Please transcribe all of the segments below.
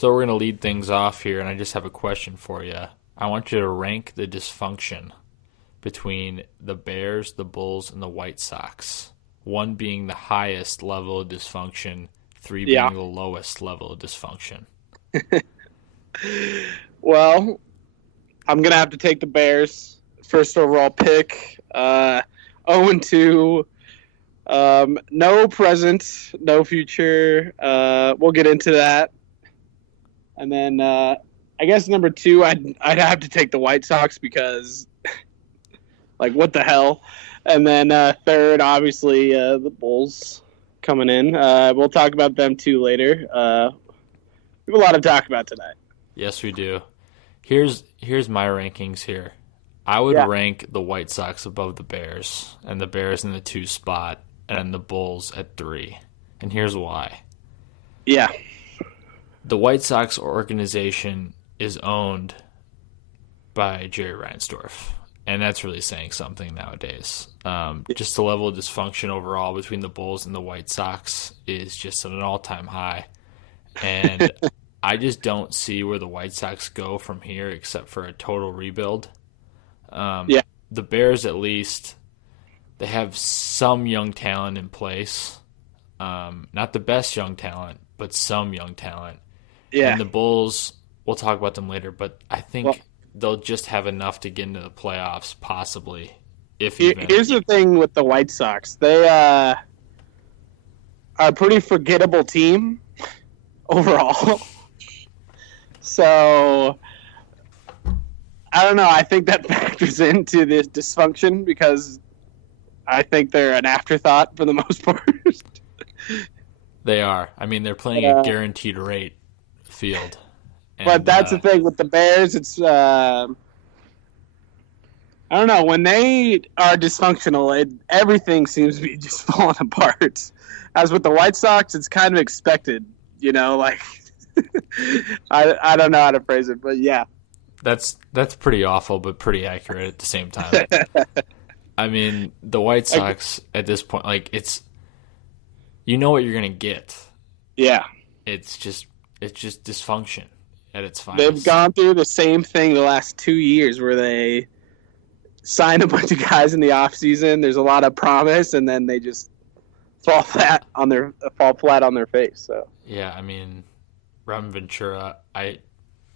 So we're going to lead things off here, and I just have a question for you. I want you to rank the dysfunction between the Bears, the Bulls, and the White Sox. 1 being the highest level of dysfunction, 3 Yeah. being the lowest level of dysfunction. Well, I'm gonna have to take the Bears. First overall pick. 0-2. No present, no future. We'll get into that. And then I guess number 2, I'd have to take the White Sox because, like, what the hell? And then third, obviously, the Bulls coming in. We'll talk about them too later. We have a lot to talk about tonight. Yes, we do. Here's my rankings here. I would Yeah. rank the White Sox above the Bears, and the Bears in the 2 spot, and the Bulls at 3. And here's why. Yeah. The White Sox organization is owned by Jerry Reinsdorf, and that's really saying something nowadays. Just the level of dysfunction overall between the Bulls and the White Sox is just at an all-time high, and I just don't see where the White Sox go from here except for a total rebuild. Yeah. The Bears, at least, they have some young talent in place. Not the best young talent, but some young talent. Yeah. And the Bulls, we'll talk about them later, but I think Well, they'll just have enough to get into the playoffs, possibly, if even. here's the thing with the White Sox. They are a pretty forgettable team overall. So I don't know. I think that factors into this dysfunction because I think they're an afterthought for the most part. They are. I mean, they're playing Yeah. a guaranteed rate field. But that's the thing with the Bears. It's I don't know. When they are dysfunctional, everything seems to be just falling apart. As with the White Sox, it's kind of expected. Like I don't know how to phrase it, but yeah. That's pretty awful, but pretty accurate at the same time. I mean, the White Sox at this point, like you know what you're gonna get. Yeah. It's just dysfunction at its finest. They've gone through the same thing the last 2 years where they sign a bunch of guys in the offseason. There's a lot of promise, and then they just fall flat on their face. So Yeah, I mean, Ram Ventura, I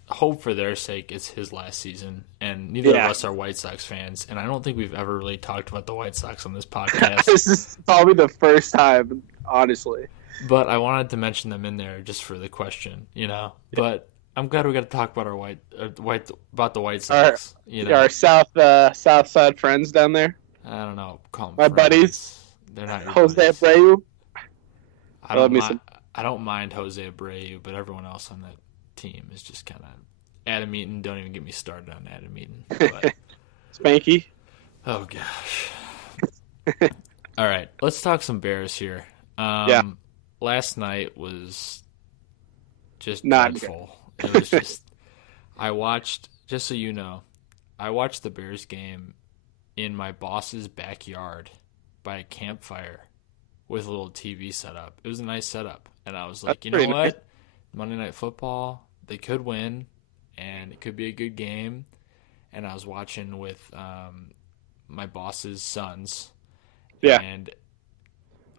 hope for their sake it's his last season, and neither of us are White Sox fans, and I don't think we've ever really talked about the White Sox on this podcast. This is probably the first time, honestly. But I wanted to mention them in there just for the question, But I'm glad we got to talk about about the White Sox. Our South Side friends down there. I don't know, call them My friends. buddies. They're not your Jose buddies. Abreu. I don't mind Jose Abreu, but everyone else on that team is just kind of Adam Eaton. Don't even get me started on Adam Eaton. But, Spanky. oh gosh. All right, let's talk some Bears here. Last night was just Not dreadful. It was just I watched, just so you know, I watched the Bears game in my boss's backyard by a campfire with a little TV setup. It was a nice setup. And I was like, That's you know pretty nice. what? Monday Night Football, they could win, and it could be a good game. And I was watching with my boss's sons. Yeah. And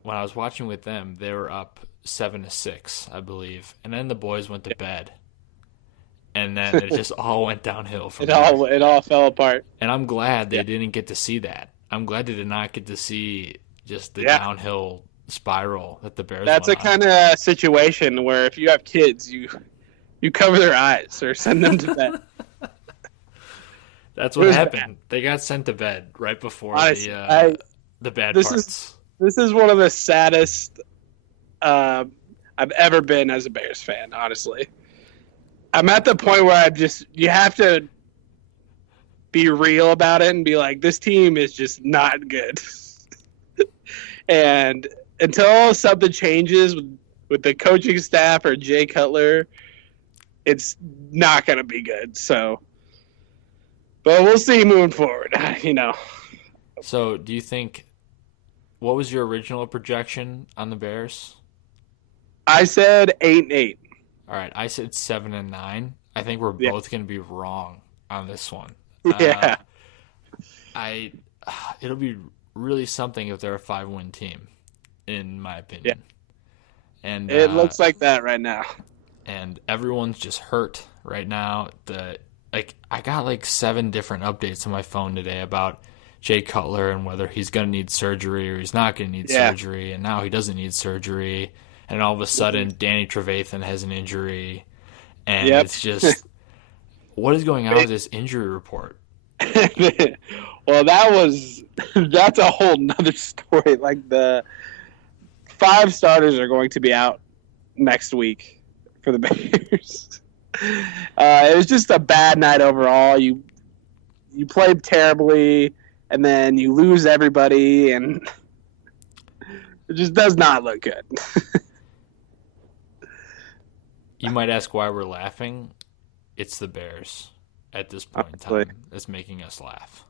when I was watching with them, they were up 7-6, I believe. And then the boys went to bed. And then it just all went downhill from there. It all fell apart. And I'm glad they didn't get to see that. I'm glad they did not get to see just the Yeah. downhill spiral that the Bears That's a went on. kind of situation where if you have kids, you cover their eyes or send them to bed. That's what It was happened. They got sent to bed right before Honestly, the bad this parts. This is one of the saddest I've ever been as a Bears fan, honestly. I'm at the point where you have to be real about it and be like, this team is just not good. And until something changes with the coaching staff or Jay Cutler, it's not going to be good. So, but we'll see moving forward, So, do you think, what was your original projection on the Bears? I said 8-8. All right, I said 7-9. I think we're Yeah. both going to be wrong on this one. Yeah. I it'll be really something if they're a 5-win team, in my Yeah. opinion. And It looks like that right now. everyone's just hurt right now. I got like 7 different updates on my phone today about Jay Cutler and whether he's going to need surgery or he's not going to need Yeah. surgery, and now he doesn't need surgery, and all of a sudden Danny Trevathan has an injury, and Yep. it's just what is going on with this injury report? Well, that's a whole nother story. Like the 5 starters are going to be out next week for the Bears. It was just a bad night overall. You played terribly, and then you lose everybody, and it just does not look good. You might ask why we're laughing. It's the Bears at this point in time that's making us laugh.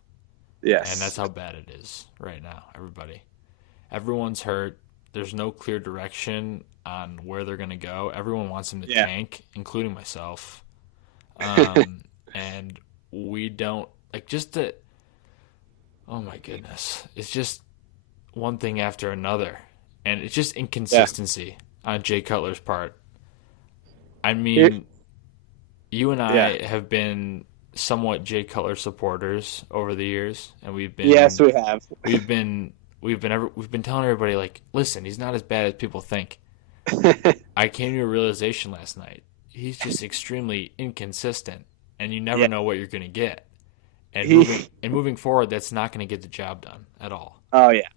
Yes. And that's how bad it is right now, everybody. Everyone's hurt. There's no clear direction on where they're going to go. Everyone wants them to tank, including myself. And we don't, like, oh my goodness. It's just one thing after another. And it's just inconsistency on Jay Cutler's part. I mean, you and I have been somewhat Jay Cutler supporters over the years, and we've been Yes, we have. we've been telling everybody, like, listen, he's not as bad as people think. I came to a realization last night. He's just extremely inconsistent, and you never know what you're going to get. And moving forward, that's not going to get the job done at all. Oh yeah.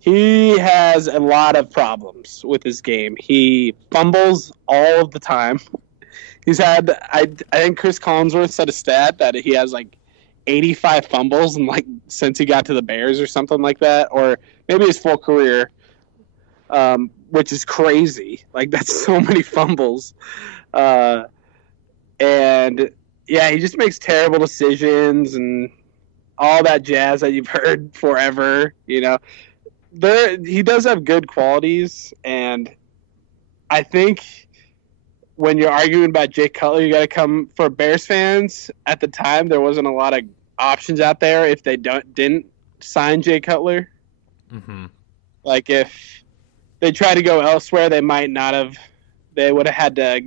He has a lot of problems with his game. He fumbles all of the time. He's had, I think Chris Collinsworth said a stat that he has like 85 fumbles and like since he got to the Bears or something like that, or maybe his full career, which is crazy. Like that's so many fumbles, and yeah, he just makes terrible decisions and all that jazz that you've heard forever. You know, he does have good qualities, and I think when you're arguing about Jay Cutler, you got to come for Bears fans. At the time, there wasn't a lot of options out there if they didn't sign Jay Cutler. Mm-hmm. Like if they tried to go elsewhere, they might not have. They would have had to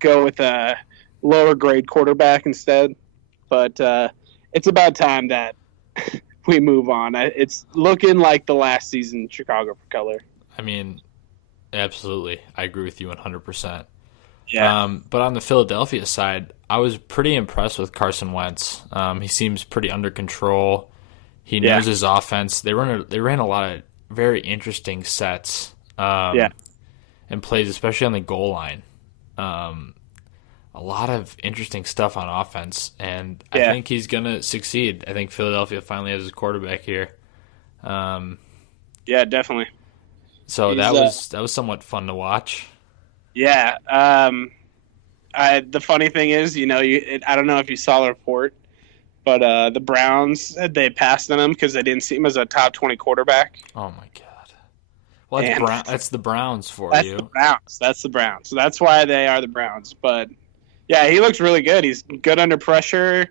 go with a lower grade quarterback instead. But it's about time that we move on. It's looking like the last season Chicago for Cutler. I mean, absolutely, I agree with you 100%. Yeah. But on the Philadelphia side, I was pretty impressed with Carson Wentz. He seems pretty under control. He knows his offense. They ran a lot of very interesting sets and plays, especially on the goal line. A lot of interesting stuff on offense, and I think he's going to succeed. I think Philadelphia finally has his quarterback here. Yeah, definitely. So that was somewhat fun to watch. Yeah. The funny thing is, you know, I don't know if you saw the report, but the Browns, they passed on him because they didn't see him as a top 20 quarterback. Oh, my God. Well, that's the Browns for you. That's the Browns. So that's why they are the Browns. But, yeah, he looks really good. He's good under pressure.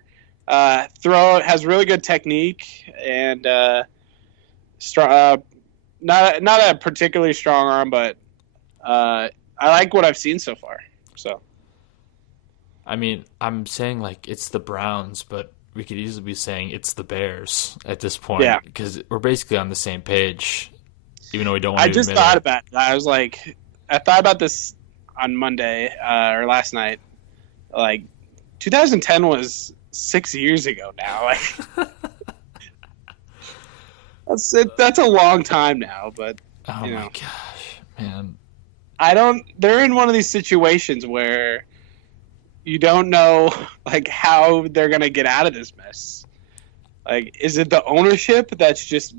Has really good technique and strong. Not a particularly strong arm, but I like what I've seen so far. So, I mean, I'm saying like it's the Browns, but we could easily be saying it's the Bears at this point because we're basically on the same page, even though we don't want to admit it. I just thought about it. I thought about this on Monday or last night. Like, 2010 was 6 years ago now. Like, that's a long time now. But oh my gosh, man. They're in one of these situations where you don't know like how they're going to get out of this mess. Like, is it the ownership that's just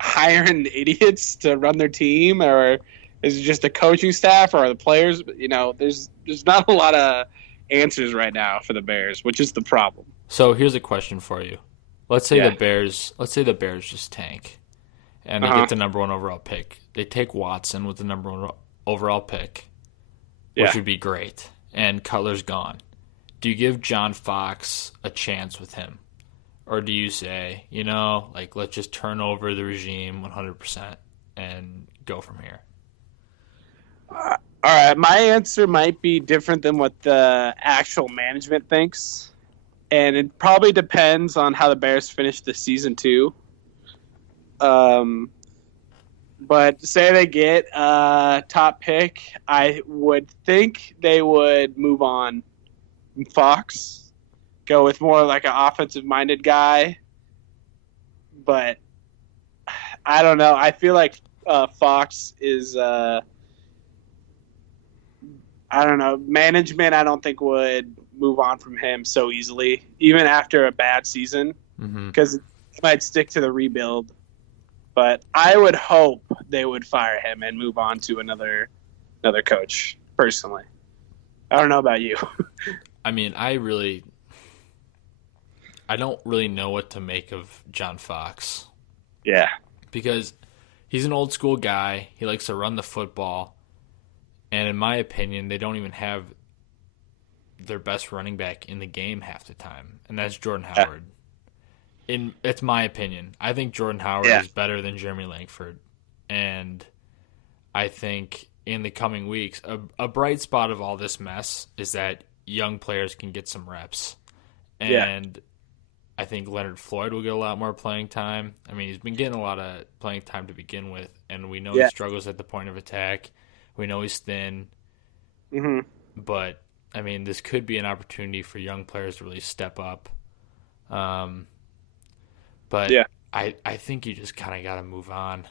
hiring idiots to run their team, or is it just the coaching staff or the players? You know, there's not a lot of answers right now for the Bears, which is the problem. So here's a question for you. Let's say the Bears just tank and they get the number 1 overall pick. They take Watson with the number 1 overall pick, which would be great. and Cutler's gone. Do you give John Fox a chance with him? Or do you say, let's just turn over the regime 100% and go from here? All right, my answer might be different than what the actual management thinks. And it probably depends on how the Bears finish the season too. But say they get a top pick, I would think they would move on Fox, go with more like an offensive-minded guy. But I don't know. I feel like Fox is, I don't know, management I don't think would move on from him so easily, even after a bad season, because he might stick to the rebuild. But I would hope they would fire him and move on to another coach, personally. I don't know about you. I mean, I don't really know what to make of John Fox. Yeah. Because he's an old school guy. He likes to run the football. And in my opinion, they don't even have their best running back in the game half the time. And that's Jordan Howard. It's my opinion. I think Jordan Howard is better than Jeremy Langford. And I think in the coming weeks, a bright spot of all this mess is that young players can get some reps. And I think Leonard Floyd will get a lot more playing time. I mean, he's been getting a lot of playing time to begin with, and we know he struggles at the point of attack. We know he's thin. But, I mean, this could be an opportunity for young players to really step up. But I think you just kind of got to move on,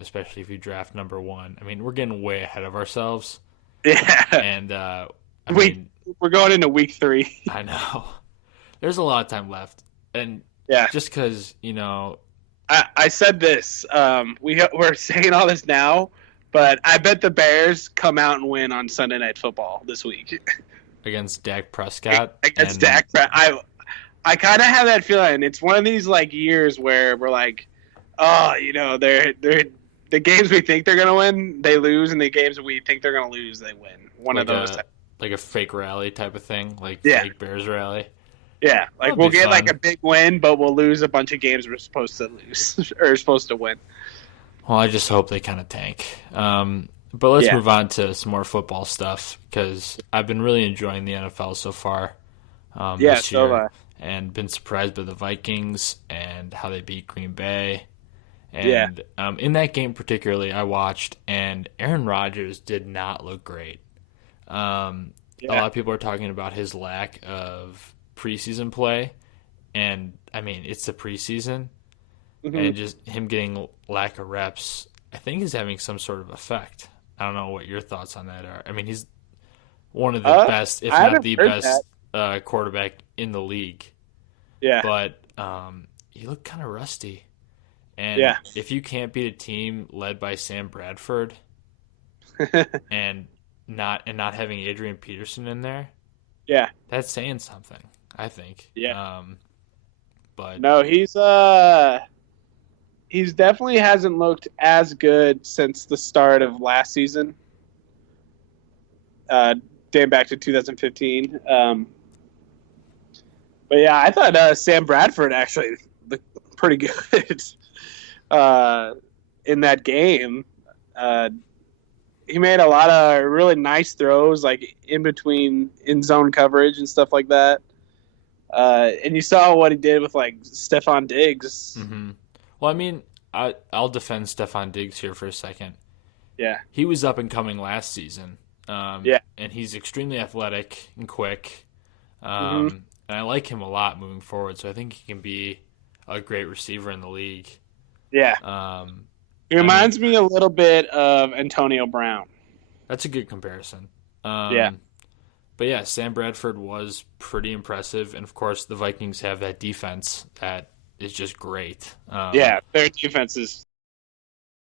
especially if you draft number 1. I mean, we're getting way ahead of ourselves. Yeah. And we're going into week 3. I know. There's a lot of time left. And just because, I said this. We're saying all this now, but I bet the Bears come out and win on Sunday Night Football this week. Against Dak Prescott? Against Dak Prescott. I kind of have that feeling. It's one of these years where we're like, they're the games we think they're gonna win, they lose, and the games we think they're gonna lose, they win. One of those, like a fake rally type of thing, fake Bears rally. Yeah, we'll get a big win, but we'll lose a bunch of games we're supposed to lose or supposed to win. Well, I just hope they kind of tank. But let's move on to some more football stuff because I've been really enjoying the NFL so far this year. And been surprised by the Vikings and how they beat Green Bay. And in that game particularly, I watched, and Aaron Rodgers did not look great. A lot of people are talking about his lack of preseason play. And, I mean, it's the preseason. And just him getting lack of reps, I think is having some sort of effect. I don't know what your thoughts on that are. I mean, he's one of the best, if not the best, quarterback in the league. Yeah. But he looked kind of rusty. And if you can't beat a team led by Sam Bradford and not having Adrian Peterson in there, that's saying something, I think. Yeah. But no, he's definitely hasn't looked as good since the start of last season. Dating back to 2015. But yeah, I thought Sam Bradford actually looked pretty good in that game. He made a lot of really nice throws, in between in zone coverage and stuff like that. And you saw what he did with Stephon Diggs. Well, I mean, I'll defend Stephon Diggs here for a second. Yeah, he was up and coming last season. And he's extremely athletic and quick. And I like him a lot moving forward, so I think he can be a great receiver in the league. Yeah. He reminds me a little bit of Antonio Brown. That's a good comparison. Yeah. But yeah, Sam Bradford was pretty impressive, and of course the Vikings have that defense that is just great. Yeah, their defense is